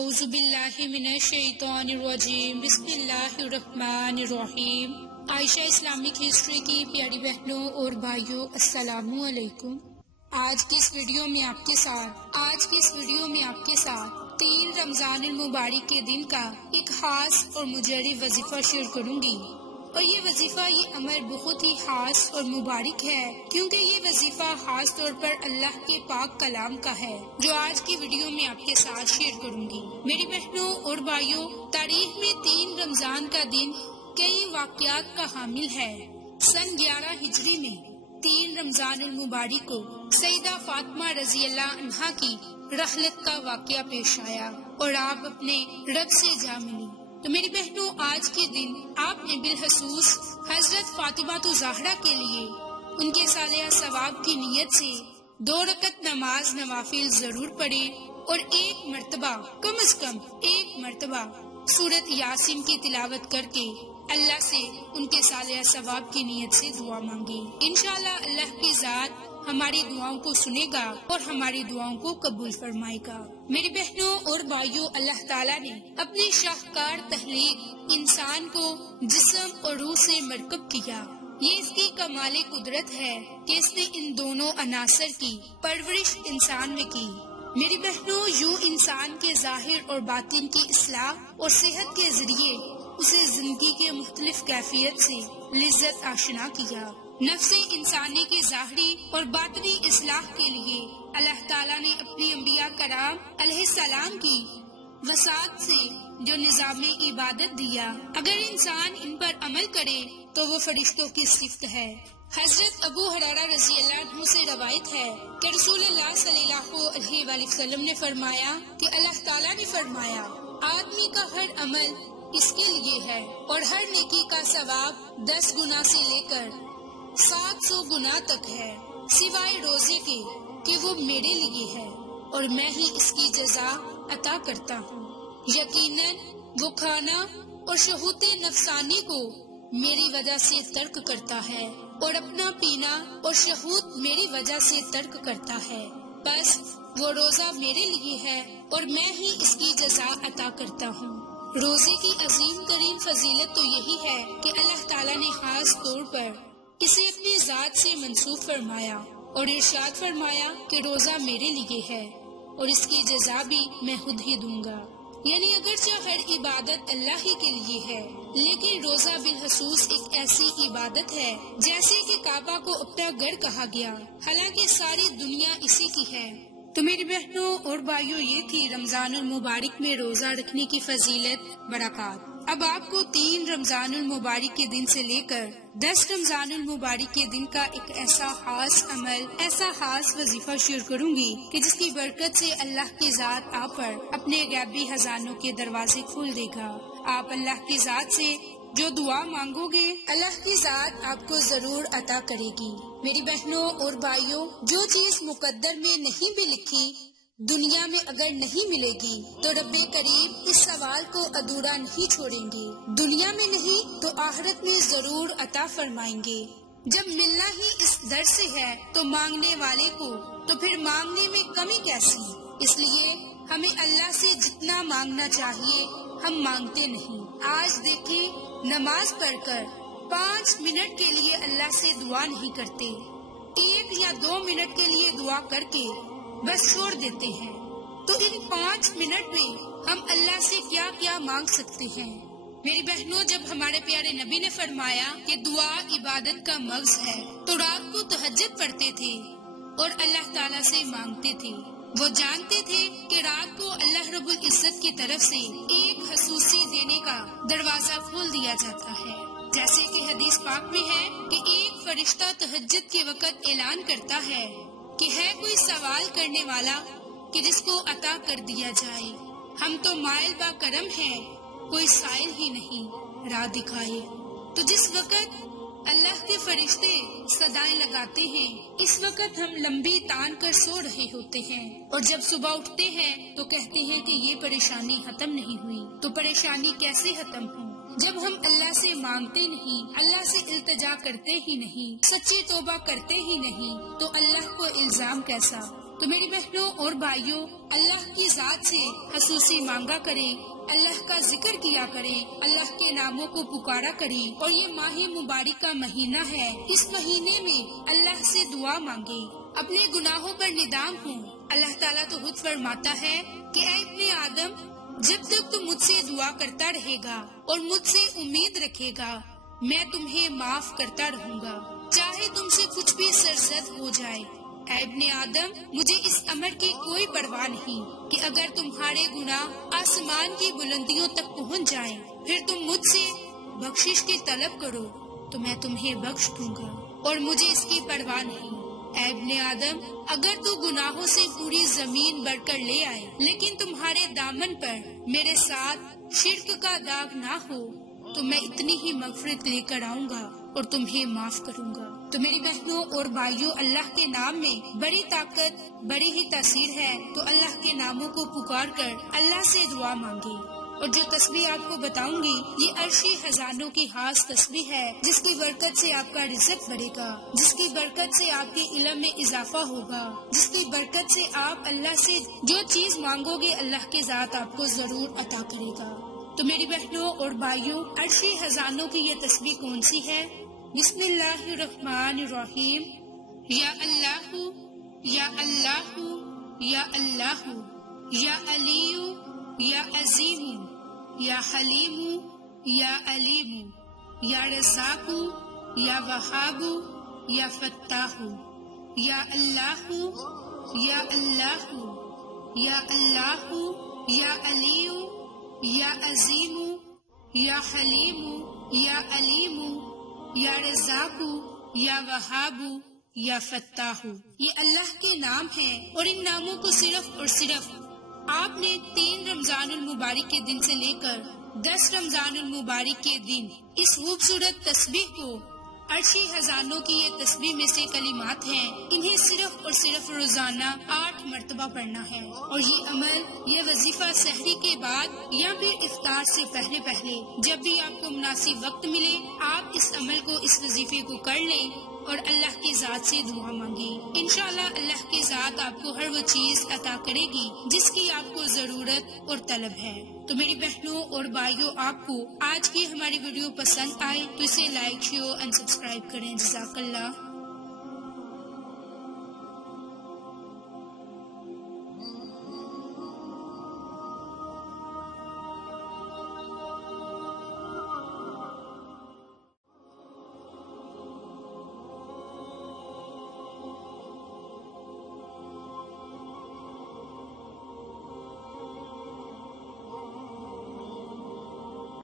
اعوذ باللہ من الشیطان الرجیم، بسم اللہ الرحمن الرحیم۔ عائشہ اسلامک ہسٹری کی پیاری بہنوں اور بھائیوں، السلام علیکم۔ آج کی اس ویڈیو میں آپ کے ساتھ 3 رمضان المبارک کے دن کا ایک خاص اور مجرب وظیفہ شیئر کروں گی، اور یہ عمل بہت ہی خاص اور مبارک ہے، کیونکہ یہ وظیفہ خاص طور پر اللہ کے پاک کلام کا ہے، جو آج کی ویڈیو میں آپ کے ساتھ شیئر کروں گی۔ میری بہنوں اور بھائیوں، تاریخ میں 3 رمضان کا دن کئی واقعات کا حامل ہے۔ سن 11 ہجری میں 3 رمضان المبارک کو سیدہ فاطمہ رضی اللہ عنہا کی رحلت کا واقعہ پیش آیا اور آپ اپنے رب سے جا ملی۔ تو میری بہنوں، آج کے دن آپ نے بالخصوص حضرت فاطمہ زہرا کے لیے ان کے صالحہ ثواب کی نیت سے 2 رکعت نماز نوافل ضرور پڑھے، اور کم از کم ایک مرتبہ سورۃ یاسین کی تلاوت کر کے اللہ سے ان کے صالحہ ثواب کی نیت سے دعا مانگی۔ انشاءاللہ اللہ کی ذات ہماری دعاؤں کو سنے گا اور ہماری دعاؤں کو قبول فرمائے گا۔ میری بہنوں اور بھائیوں، اللہ تعالیٰ نے اپنی شاہکار تخلیق انسان کو جسم اور روح سے مرکب کیا۔ یہ اس کی کمال قدرت ہے کہ اس نے ان دونوں عناصر کی پرورش انسان میں کی۔ میری بہنوں، یوں انسان کے ظاہر اور باطن کی اصلاح اور صحت کے ذریعے اسے زندگی کے مختلف کیفیت سے لذت آشنا کیا۔ نفس انسانی کی ظاہری اور باطنی اصلاح کے لیے اللہ تعالیٰ نے اپنی انبیاء کرام علیہ السلام کی وساطت سے جو نظام عبادت دیا، اگر انسان ان پر عمل کرے تو وہ فرشتوں کی صفت ہے۔ حضرت ابو ہریرہ رضی اللہ عنہ سے روایت ہے کہ رسول اللہ صلی اللہ علیہ وآلہ وسلم نے فرمایا کہ اللہ تعالیٰ نے فرمایا، آدمی کا ہر عمل اس کے لیے ہے، اور ہر نیکی کا ثواب 10 گنا سے لے کر 700 گنا تک ہے، سوائے روزے کے کہ وہ میرے لیے ہے اور میں ہی اس کی جزا عطا کرتا ہوں۔ یقیناً وہ کھانا اور شہوت نفسانی کو میری وجہ سے ترک کرتا ہے، اور اپنا پینا اور شہوت میری وجہ سے ترک کرتا ہے، بس وہ روزہ میرے لیے ہے اور میں ہی اس کی جزا عطا کرتا ہوں۔ روزے کی عظیم ترین فضیلت تو یہی ہے کہ اللہ تعالیٰ نے خاص طور پر اسے اپنی ذات سے منسوب فرمایا اور ارشاد فرمایا کہ روزہ میرے لیے ہے اور اس کی جزا بھی میں خود ہی دوں گا۔ یعنی اگرچہ ہر عبادت اللہ ہی کے لیے ہے، لیکن روزہ بالخصوص ایک ایسی عبادت ہے جیسے کہ کعبہ کو اپنا گھر کہا گیا، حالانکہ ساری دنیا اسی کی ہے۔ تو میری بہنوں اور بھائیوں، یہ تھی رمضان المبارک میں روزہ رکھنے کی فضیلت، برکات۔ اب آپ کو 3 رمضان المبارک کے دن سے لے کر 10 رمضان المبارک کے دن کا ایک ایسا خاص عمل، ایسا خاص وظیفہ شیئر کروں گی کہ جس کی برکت سے اللہ کی ذات آپ پر اپنے غیبی خزانوں کے دروازے کھول دے گا۔ آپ اللہ کی ذات سے جو دعا مانگو گے، اللہ کی ذات آپ کو ضرور عطا کرے گی۔ میری بہنوں اور بھائیوں، جو چیز مقدر میں نہیں بھی لکھی، دنیا میں اگر نہیں ملے گی تو رب کریم اس سوال کو ادھورا نہیں چھوڑیں گے۔ دنیا میں نہیں تو آخرت میں ضرور عطا فرمائیں گے۔ جب ملنا ہی اس در سے ہے تو مانگنے والے کو تو پھر مانگنے میں کمی کیسی؟ اس لیے ہمیں اللہ سے جتنا مانگنا چاہیے ہم مانگتے نہیں۔ آج دیکھیں، نماز پڑھ کر 5 منٹ کے لیے اللہ سے دعا نہیں کرتے، 1 یا 2 منٹ کے لیے دعا کر کے بس چھوڑ دیتے ہیں۔ تو ان 5 منٹ میں ہم اللہ سے کیا کیا مانگ سکتے ہیں؟ میری بہنوں، جب ہمارے پیارے نبی نے فرمایا کہ دعا عبادت کا مغز ہے، تو رات کو تہجد پڑھتے تھے اور اللہ تعالیٰ سے مانگتے تھے۔ وہ جانتے تھے کہ رات کو اللہ رب العزت کی طرف سے ایک خصوصی دینے کا دروازہ کھول دیا جاتا ہے، جیسے کہ حدیث پاک میں ہے کہ ایک فرشتہ تہجد کے وقت اعلان کرتا ہے کہ ہے کوئی سوال کرنے والا کہ جس کو عطا کر دیا جائے۔ ہم تو مائل با کرم ہیں، کوئی سائل ہی نہیں راہ دکھائے۔ تو جس وقت اللہ کے فرشتے صدائیں لگاتے ہیں، اس وقت ہم لمبی تان کر سو رہے ہوتے ہیں، اور جب صبح اٹھتے ہیں تو کہتے ہیں کہ یہ پریشانی ختم نہیں ہوئی۔ تو پریشانی کیسے ختم ہو جب ہم اللہ سے مانگتے نہیں، اللہ سے التجا کرتے ہی نہیں، سچی توبہ کرتے ہی نہیں؟ تو اللہ کو الزام کیسا؟ تو میری بہنوں اور بھائیوں، اللہ کی ذات سے خصوصی مانگا کریں، اللہ کا ذکر کیا کریں، اللہ کے ناموں کو پکارا کریں، اور یہ ماہ مبارک کا مہینہ ہے، اس مہینے میں اللہ سے دعا مانگے، اپنے گناہوں پر ندام ہوں۔ اللہ تعالیٰ تو خود فرماتا ہے کہ اے ابن آدم، جب تک تو مجھ سے دعا کرتا رہے گا اور مجھ سے امید رکھے گا، میں تمہیں معاف کرتا رہوں گا، چاہے تم سے کچھ بھی سرزد ہو جائے۔ اے ابن آدم، مجھے اس امر کی کوئی پرواہ نہیں کہ اگر تمہارے گناہ آسمان کی بلندیوں تک پہنچ جائیں، پھر تم مجھ سے بخشش کی طلب کرو تو میں تمہیں بخش دوں گا، اور مجھے اس کی پرواہ نہیں۔ اے ابن آدم، اگر تو گناہوں سے پوری زمین بڑھ کر لے آئے، لیکن تمہارے دامن پر میرے ساتھ شرک کا داغ نہ ہو، تو میں اتنی ہی مغفرت لے کر آؤں گا اور تمہیں معاف کروں گا۔ تو میری بہنوں اور بھائیوں، اللہ کے نام میں بڑی طاقت، بڑی ہی تاثیر ہے، تو اللہ کے ناموں کو پکار کر اللہ سے دعا مانگے۔ اور جو تسبیح آپ کو بتاؤں گی، یہ عرشی خزانوں کی خاص تسبیح ہے، جس کی برکت سے آپ کا رزق بڑھے گا، جس کی برکت سے آپ کے علم میں اضافہ ہوگا، جس کی برکت سے آپ اللہ سے جو چیز مانگو گے، اللہ کے ذات آپ کو ضرور عطا کرے گا۔ تو میری بہنوں اور بھائیوں، عرشی خزانوں کی یہ تسبیح کون سی ہے؟ بسم اللہ الرحمن الرحیم۔ یا اللہ، یا اللہ، یا اللہ، یا علی، یا عظیم، یا حلیم، یا علیم، یا رزاق، یا وہاب، یا فتاح، یا اللہ، یا اللہ، یا اللہ، یا علی، یا عظیم، یا حلیم، یا علیم، یا رزاق، یا وہاب، یا فتاح۔ یہ اللہ کے نام ہیں، اور ان ناموں کو صرف اور صرف آپ نے 3 رمضان المبارک کے دن سے لے کر 10 رمضان المبارک کے دن اس خوبصورت تسبیح کو، عرشی خزانوں کی یہ تسبیح میں سے کلمات ہیں، انہیں صرف اور صرف روزانہ 8 مرتبہ پڑھنا ہے۔ اور یہ عمل، یہ وظیفہ سحری کے بعد یا پھر افطار سے پہلے جب بھی آپ کو مناسب وقت ملے، آپ اس عمل کو، اس وظیفے کو کر لیں اور اللہ کی ذات سے دعا مانگیں۔ انشاءاللہ اللہ کی ذات آپ کو ہر وہ چیز عطا کرے گی جس کی آپ کو ضرورت اور طلب ہے۔ تو میری بہنوں اور بھائیوں، آپ کو آج کی ہماری ویڈیو پسند آئے تو اسے لائک، شیئر اور سبسکرائب کریں۔ جزاک اللہ۔